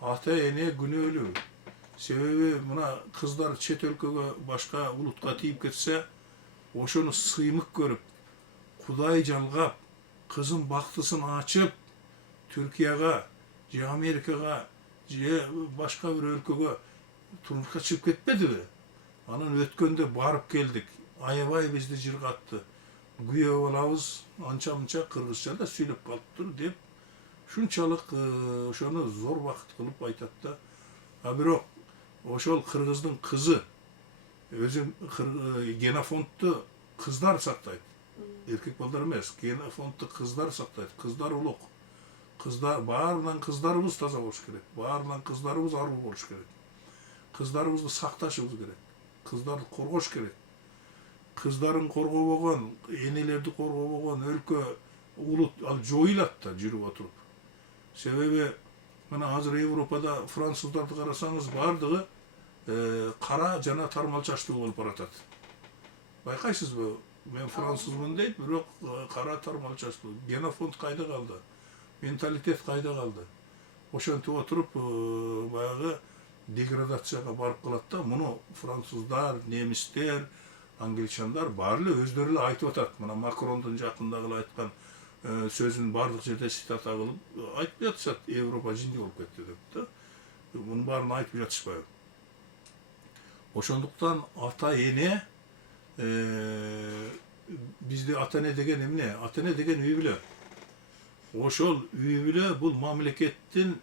ата эне күнөөлүү. Себеби мына кыздар чет өлкөгө башка улутка тийип кетсе, ошону сыймык көрүп, Кудай жалгап, кызын бактысын ачып, Түркияга, же Америкага, же башка бир өлкөгө турмушка чыгып кетпедиби? Анан өткөндө барып келдик. Аябай бизди жыргатты. Күйөө болабыз, анча-мынча кыргызча да сүйлөп калыптыр деп, шунчалык ошону зор бакыт кылып айтат да. А бирок ошол кыргыздын кызы өзү генофондду кыздар сактайт. Эркек балдар эмес, генофондду кыздар сактайт. Кыздар улук. Кыздар, баарынан кыздарыбыз таза болуш керек. Баарынан кыздарыбыз аруу болуш керек. Кыздарыбызды сакташыбыз керек. Кыздарды коргош керек. Кыздарын коргобогон, энелерди коргобогон өлкө, улут ал жоюлат да жүрүп отуруп. Себеби мына азыр Европада француздарды карасаңыз, бардыгы кара жана тармал чачтуу болуп баратат. Байкайсызбы? Мен французмун дейт, бирок кара тармал чачтуу. Генофонд кайда калды? Менталитет кайда калды? Ошентип отуруп, баягы деградацияга барып калат да. Муну француздар, немистер, англичандар баары эле өздөрү эле айтып атат. Мына Макрондун жакындагы айткан сөзүн бардык жерде цитата кылып айтып жатышат. Европа жинди болуп кетти деп да. Мунун баарын айтып жатышпайбы? Ошондуктан ата эне, бизде ата эне деген эмне? Ата эне деген үй бүлө. Ошол үй бүлө бул мамлекеттин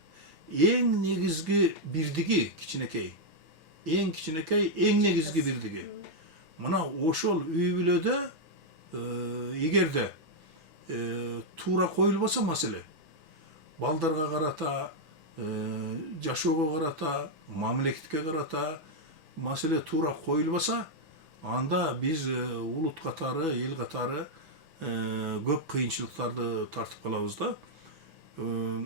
эң негизги бирдиги, кичинекей. Эң кичинекей, эң негизги бирдиги. Мына ошол үй бүлөдө эгерде туура коюлбаса маселе, балдарга карата, жашоого карата, мамлекетке карата маселе туура коюлбаса, анда биз улут катары, эл катары көп кыйынчылыктарды тартып калабыз да.